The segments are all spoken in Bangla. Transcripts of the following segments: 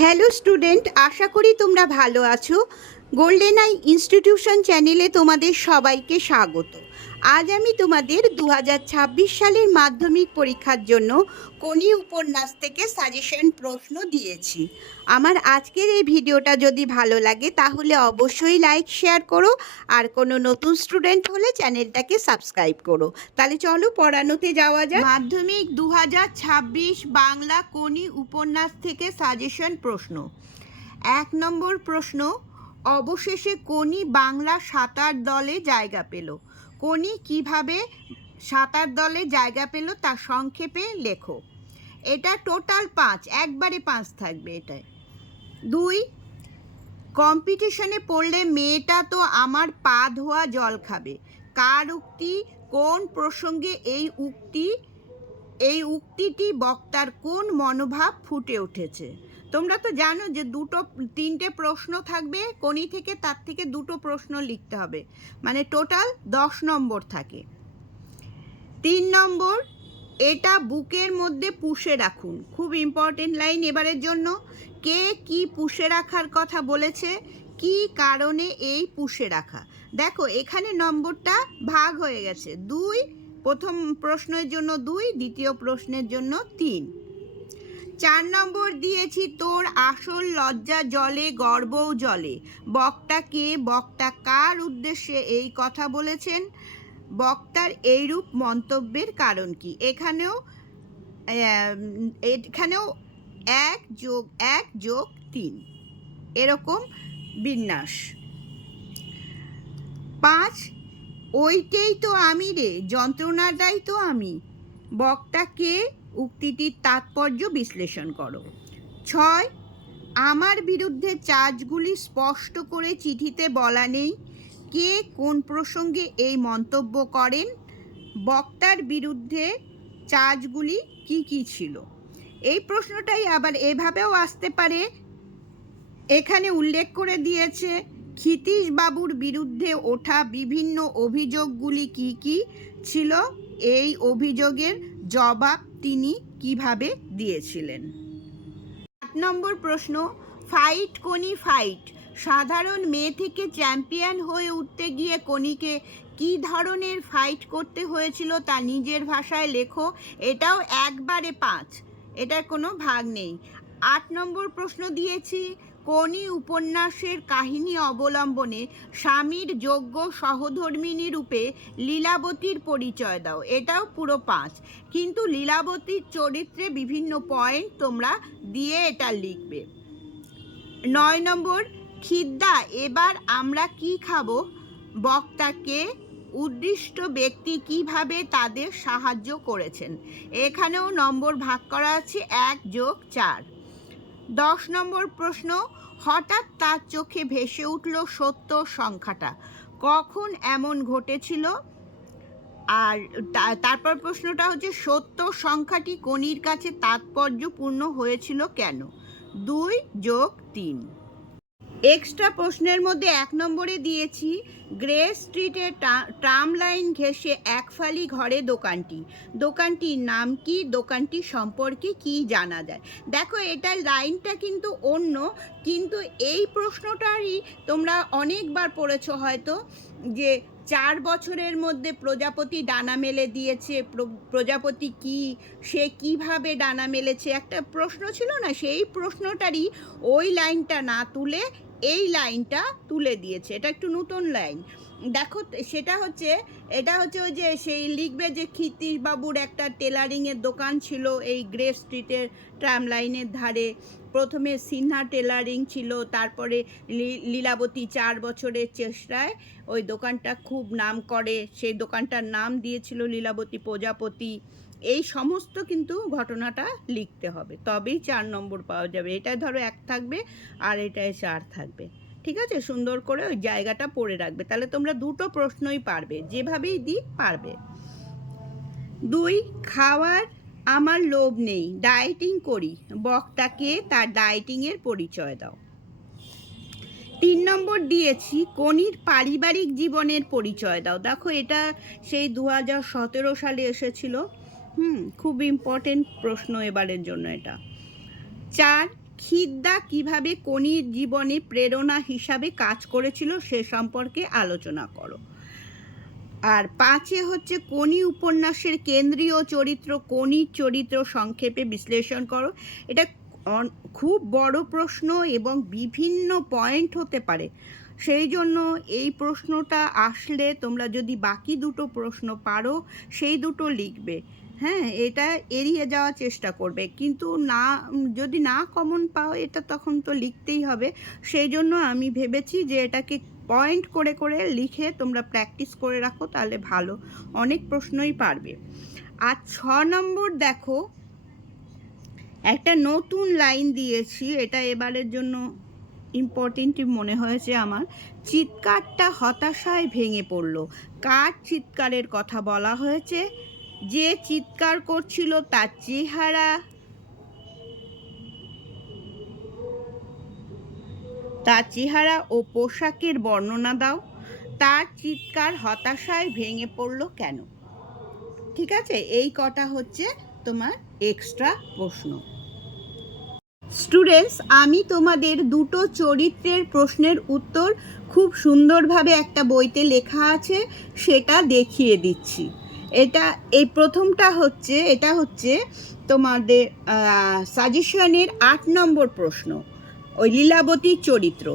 হ্যালো স্টুডেন্ট, আশা করি তোমরা ভালো আছো। গোল্ডেন আই ইনস্টিটিউশন চ্যানেলে তোমাদের সবাইকে স্বাগত। আজ আমি তোমাদের 2026 সালের মাধ্যমিক পরীক্ষার জন্য কোনি উপন্যাস থেকে সাজেশন প্রশ্ন দিয়েছি। আমার আজকের এই ভিডিওটা যদি ভালো লাগে তাহলে অবশ্যই লাইক শেয়ার করো, আর কোনো নতুন স্টুডেন্ট হলে চ্যানেলটাকে সাবস্ক্রাইব করো। তাহলে চলো পড়ানোতে যাওয়া যাক। মাধ্যমিক 2026 বাংলা কোনি উপন্যাস থেকে সাজেশন প্রশ্ন। 1 নম্বর প্রশ্ন, অবশেষে কোনি বাংলা সাঁতার দলে জায়গা পেল। কোনি কিভাবে সাঁতার দলে জায়গা পেল তা সংক্ষেপে লেখো। এটা টোটাল 5, একবারে 5 থাকবে এটায়। 2, কম্পিটিশনে পড়লে মেয়েটা তো আমার পা ধোয়া জল খাবে। কার উক্তি? কোন প্রসঙ্গে এই উক্তিটি বক্তার কোন মনোভাব ফুটে উঠেছে? তোমরা তো জানো যে 3টে প্রশ্ন থাকবে কোনি থেকে, তার থেকে 2টো প্রশ্ন লিখতে হবে, মানে টোটাল 10 নম্বর থাকে। 3 নম্বর, এটা বুকের মধ্যে পুষে রাখুন। খুব ইম্পর্টেন্ট লাইন এবারের জন্য। কে কি পুষে রাখার কথা বলেছে, কি কারণে এই পুষে রাখা? দেখো এখানে নম্বরটা ভাগ হয়ে গেছে। 2, প্রথম প্রশ্নের জন্য 2, দ্বিতীয় প্রশ্নের জন্য 3। 4 নম্বর দিয়েছি, তোর আসল লজ্জা জলে গর্বও জলে। বক্তা কে? বক্তা কার উদ্দেশ্যে এই কথা বলেছেন? বক্তার এইরূপ মন্তব্যের কারণ কি? এখানেও 1 যোগ 1 যোগ 3 এরকম বিন্যাস। 5, ওইটাই তো আমি রে, যন্ত্রণাটাই তো আমি। বক্তা কে? উক্তিটির তাৎপর্য বিশ্লেষণ করো। 6, আমার বিরুদ্ধে চার্জগুলি স্পষ্ট করে চিঠিতে বলা নেই। কে কোন প্রসঙ্গে এই মন্তব্য করেন? বক্তার বিরুদ্ধে চার্জগুলি কি কি ছিল? এই প্রশ্নটাই আবার এভাবেও আসতে পারে। এখানে উল্লেখ করে দিয়েছে ক্ষিতীশ বাবুর বিরুদ্ধে ওঠা বিভিন্ন অভিযোগগুলি কি কি ছিল, এই অভিযোগের জবাব তিনি কিভাবে দিয়েছিলেন। 8 নম্বর প্রশ্ন, ফাইট কোনি ফাইট। সাধারণ মেয়ে থেকে চ্যাম্পিয়ন হয়ে উঠতে গিয়ে কোনিকে কি ধরনের ফাইট করতে হয়েছিল তা নিজের ভাষায় লেখো। এটাও একবারে 5, এটার কোনো ভাগ নেই। 8 নম্বর প্রশ্ন দিয়েছি, কোনি উপন্যাসের কাহিনী অবলম্বনে স্বামীর যোগ্য সহধর্মিণী রূপে লীলাবতীর পরিচয় দাও। এটাও পুরো 5, কিন্তু লীলাবতীর চরিত্রে বিভিন্ন পয়েন্ট তোমরা দিয়ে এটা লিখবে। 9 নম্বর, খিদ্দা এবার আমরা কি খাবো? বক্তাকে উদ্দিষ্ট ব্যক্তি কিভাবে তাদের সাহায্য করেছেন। এখানেও নম্বর ভাগ করা আছে 1 যোগ 4। 10 নম্বর প্রশ্ন, হঠাৎ তার চোখে ভেসে উঠল সত্য সংখ্যাটা। কখন এমন ঘটেছিল? আর তারপর প্রশ্নটা হচ্ছে, সত্য সংখ্যাটি কোনির কাছে তাৎপর্যপূর্ণ হয়েছিল কেন? 2 যোগ 3। এক্সট্রা প্রশ্নের মধ্যে 1 নম্বরে দিয়েছি, গ্রে স্ট্রিটের ট্রাম লাইন ঘেঁষে একফালি ঘরে দোকানটি। দোকানটির নাম কি? দোকানটি সম্পর্কে কি জানা যায়? দেখো এটা লাইনটা কিন্তু অন্য, কিন্তু এই প্রশ্নটারই তোমরা অনেকবার পড়েছো হয়তো, যে 4 বছরের মধ্যে প্রজাপতি ডানা মেলে দিয়েছে। প্রজাপতি কি, সে কিভাবে ডানা মেলেছে, একটা প্রশ্ন ছিল না? সেই প্রশ্নটারই ওই লাইনটা না তুলে এই লাইনটা তুলে দিয়েছে। এটা একটু নতুন লাইন। দেখো সেটা হচ্ছে, এটা হচ্ছে ওই যে সেই লিখবে যে ক্ষিতীশ বাবুর একটা টেলারিংয়ের দোকান ছিল এই গ্রে স্ট্রিটের ট্রাম লাইনের ধারে। প্রথমে সিনহা টেলারিং ছিল, তারপরে লীলাবতী 4 বছরের চেষ্টায় ওই দোকানটা খুব নাম করে, সেই দোকানটার নাম দিয়েছিল লীলাবতী প্রজাপতি। এই সমস্ত কিন্তু ঘটনাটা লিখতে হবে, তবেই 4 নম্বর পাওয়া যাবে। এটাই ধরো 1 থাকবে আর এটাই 4 থাকবে। ঠিক আছে, সুন্দর করে ওই জায়গাটা পড়ে রাখবে, তাহলে তোমরা 2টো প্রশ্নই পারবে, যেভাবেই দিই পারবে। 2, খাওয়ার আমার লোভ নেই, ডায়েটিং করি। বক্তাকে তার ডায়েটিংয়ের পরিচয় দাও। 3 নম্বর দিয়েছি, কোনির পারিবারিক জীবনের পরিচয় দাও। দেখো এটা সেই 2017 সালে এসেছিল। খুব ইম্পর্টেন্ট প্রশ্ন এবারের জন্য এটা। 4, খিদ্দা কিভাবে কনির জীবনে প্রেরণা হিসাবে কাজ করেছিল সে সম্পর্কে আলোচনা করো। আর 5 হচ্ছে কনি উপন্যাসের কেন্দ্রীয় চরিত্র কনির চরিত্র সংক্ষেপে বিশ্লেষণ করো। এটা খুব বড় প্রশ্ন এবং বিভিন্ন পয়েন্ট হতে পারে, সেই জন্য এই প্রশ্নটা আসলে তোমরা যদি বাকি দুটো প্রশ্ন পারো সেই দুটো লিখবে। হ্যাঁ, এটা এড়িয়ে যাওয়ার চেষ্টা করবে, কিন্তু না যদি না কমন পাও এটা তখন তো লিখতেই হবে। সেই জন্য আমি ভেবেছি যে এটাকে পয়েন্ট করে করে লিখে তোমরা প্র্যাকটিস করে রাখো, তাহলে ভালো, অনেক প্রশ্নই পারবে। আর 6 নম্বর দেখো, একটা নতুন লাইন দিয়েছি, এটা এবারের জন্য ইম্পর্টেন্টই মনে হয়েছে আমার। চিৎকারটা হতাশায় ভেঙে পড়ল। কার চিৎকারের কথা বলা হয়েছে? যে চিৎকার করছিল তার চেহারা ও পোশাকের বর্ণনা দাও। তার চিৎকার হতাশায় ভেঙে পড়ল কেন? ঠিক আছে, এই কটা হচ্ছে তোমার এক্সট্রা প্রশ্ন। স্টুডেন্টস, আমি তোমাদের দুটো চরিত্রের প্রশ্নের উত্তর খুব সুন্দরভাবে একটা বইতে লেখা আছে, সেটা দেখিয়ে দিচ্ছি। এই প্রথমটা হচ্ছে, এটা হচ্ছে তোমাদের সাজেশনের 8 নম্বর প্রশ্ন, ওই লীলাবতীর চরিত্র।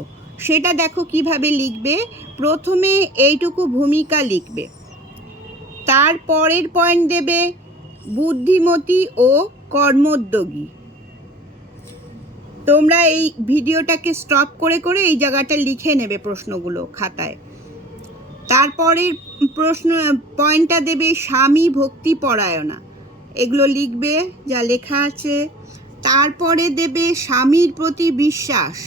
সেটা দেখো কিভাবে লিখবে। প্রথমে এইটুকু ভূমিকা লিখবে, তারপরের পয়েন্ট দেবে বুদ্ধিমতী ও কর্মোদ্যোগী। তোমরা এই ভিডিওটাকে স্টপ করে করে এই জায়গাটা লিখে নেবে প্রশ্নগুলো খাতায়। তারপরের পয়েন্টটা দেবে স্বামী ভক্তি পরায়ণা, এগুলো লিখবে যা লেখা আছে। তারপরে দেবে স্বামীর প্রতি বিশ্বাস।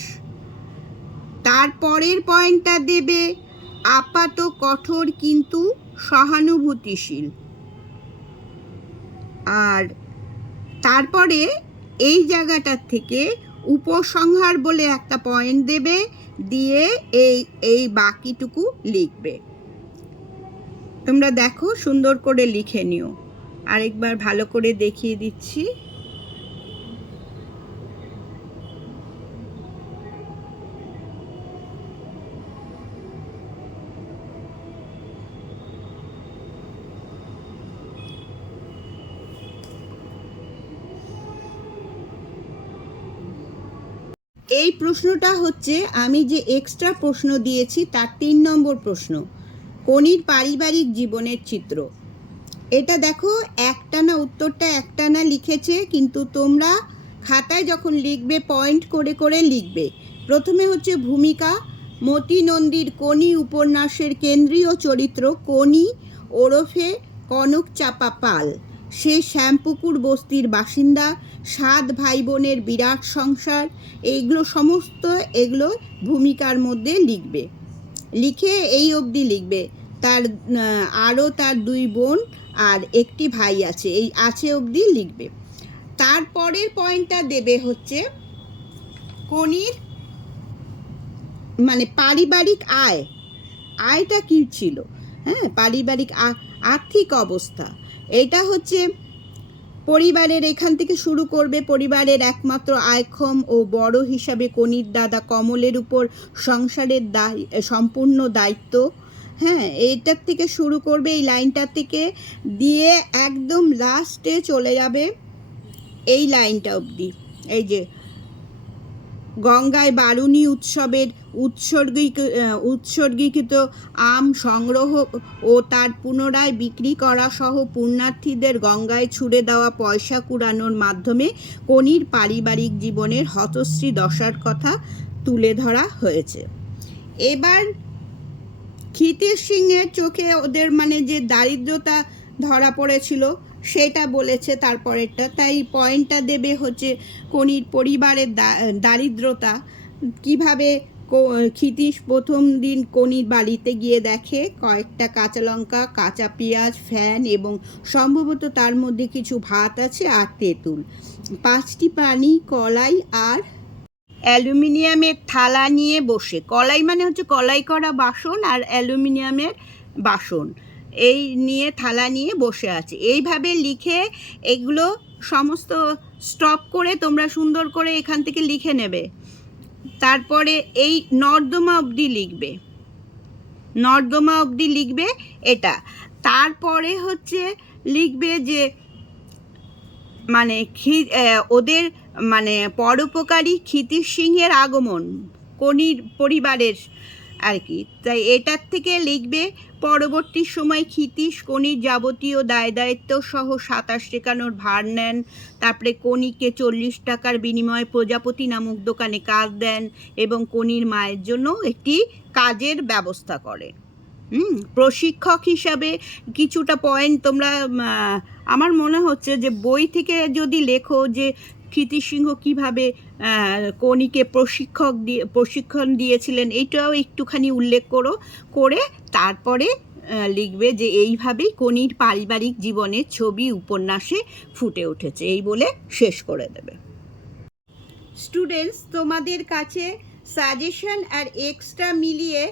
তারপরের পয়েন্টটা দেবে আপাত কঠোর কিন্তু সহানুভূতিশীল। আর তারপরে এই জায়গাটার থেকে উপসংহার বলে একটা পয়েন্ট দেবে, দিয়ে এই বাকিটুকু লিখবে। তোমরা দেখো সুন্দর করে লিখে নিও। আরেকবার ভালো করে দেখিয়ে দিচ্ছি। এই প্রশ্নটা হচ্ছে আমি যে এক্সট্রা প্রশ্ন দিয়েছি তার 3 নম্বর প্রশ্ন, কনির পারিবারিক জীবনের চিত্র। এটা দেখো একটানা উত্তরটা একটানা লিখেছে, কিন্তু তোমরা খাতায় যখন লিখবে পয়েন্ট করে করে লিখবে। প্রথমে হচ্ছে ভূমিকা, মতি নন্দীর কনি উপন্যাসের কেন্দ্রীয় চরিত্র কনি ওরফে কনক চাপা পাল। সে শ্যামপুকুর বস্তির বাসিন্দা, 7 ভাই বোনের বিরাট সংসার। এইগুলো সমস্ত এগুলো ভূমিকার মধ্যে লিখবে, লিখে এই অবধি লিখবে। তার 2 বোন আর একটি ভাই আছে, এই আছে অবধি লিখবে। তারপরের পয়েন্টটা দেবে হচ্ছে কনির মানে পারিবারিক আয়টা কী ছিল। হ্যাঁ, পারিবারিক আর্থিক অবস্থা, এটা হচ্ছে পরিবারের, এখান থেকে শুরু করবে। পরিবারের একমাত্র আয়ক্ষম ও বড় হিসাবে কনির দাদা কমলের উপর সংসারের সম্পূর্ণ দায়িত্ব। হ্যাঁ, এইটার থেকে শুরু করবে, এই লাইনটার থেকে দিয়ে একদম লাস্টে চলে যাবে এই লাইনটা অবধি। এই যে গঙ্গায় বারুণী উৎসবের উৎসর্গীকৃত আম সংগ্রহ ও তার পুনরায় বিক্রি করা সহ পুণ্যার্থীদের গঙ্গায় ছুড়ে দেওয়া পয়সা কুড়ানোর মাধ্যমে কনির পারিবারিক জীবনের হতশ্রী দশার কথা তুলে ধরা হয়েছে। এবার ক্ষিতিশ সিংয়ের চোখে ওদের মানে যে দারিদ্রতা ধরা পড়েছিল সেটা বলেছে তারপরেরটা, তাই পয়েন্টটা দেবে হচ্ছে কনির পরিবারের দারিদ্রতা। কিভাবে ক্ষিতিশ প্রথম দিন কনির বাড়িতে গিয়ে দেখে কয়েকটা কাঁচা লঙ্কা, কাঁচা পেঁয়াজ, ফ্যান এবং সম্ভবত তার মধ্যে কিছু ভাত আছে আর তেঁতুল, 5টি পানি, কলাই আর অ্যালুমিনিয়ামের থালা নিয়ে বসে। কলাই মানে হচ্ছে কলাই করা বাসন, আর অ্যালুমিনিয়ামের বাসন, এই নিয়ে থালা নিয়ে বসে আছে। এইভাবে লিখে এগুলো সমস্ত স্টপ করে তোমরা সুন্দর করে এখান থেকে লিখে নেবে। তারপরে এই নর্দমা অবধি লিখবে, নর্দমা অবধি লিখবে এটা। তারপরে হচ্ছে লিখবে যে মানে ওদের মানে পরোপকারী ক্ষিতিশ সিংহের আগমন, কনির পরিবারের আর কি। তাই এটার থেকে লিখবে পরবর্তী সময় ক্ষিতিশ কনির যাবতীয় দায় দায়িত্ব সহ 27 টেকানোর ভার নেন। তারপরে কনিকে 40 টাকার বিনিময়ে প্রজাপতি নামক দোকানে কাজ দেন এবং কনির মায়ের জন্য একটি কাজের ব্যবস্থা করেন। প্রশিক্ষক হিসাবে কিছুটা পয়েন্ট তোমরা, আমার মনে হচ্ছে যে বই থেকে যদি লেখো যে ক্ষিতিশ সিংহ কীভাবে কনিকে প্রশিক্ষণ দিয়েছিলেন, এইটাও একটুখানি উল্লেখ করে তারপরে লিখবে যে এইভাবেই কনির পারিবারিক জীবনের ছবি উপন্যাসে ফুটে উঠেছে, এই বলে শেষ করে দেবে। স্টুডেন্টস, তোমাদের কাছে সাজেশন আর এক্সট্রা মিলিয়ে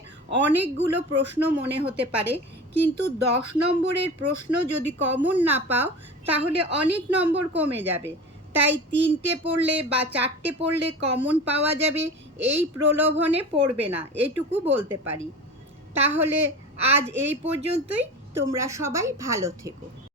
অনেকগুলো প্রশ্ন মনে হতে পারে, কিন্তু 10 নম্বরের প্রশ্ন যদি কমন না পাও তাহলে অনেক নম্বর কমে যাবে। তাই 3টে পড়লে বা 4টে পড়লে কমন পাওয়া যাবে, এই প্রলোভনে পড়বে না, এটুকু বলতে পারি। তাহলে আজ এই পর্যন্তই। তোমরা সবাই ভালো থেকো।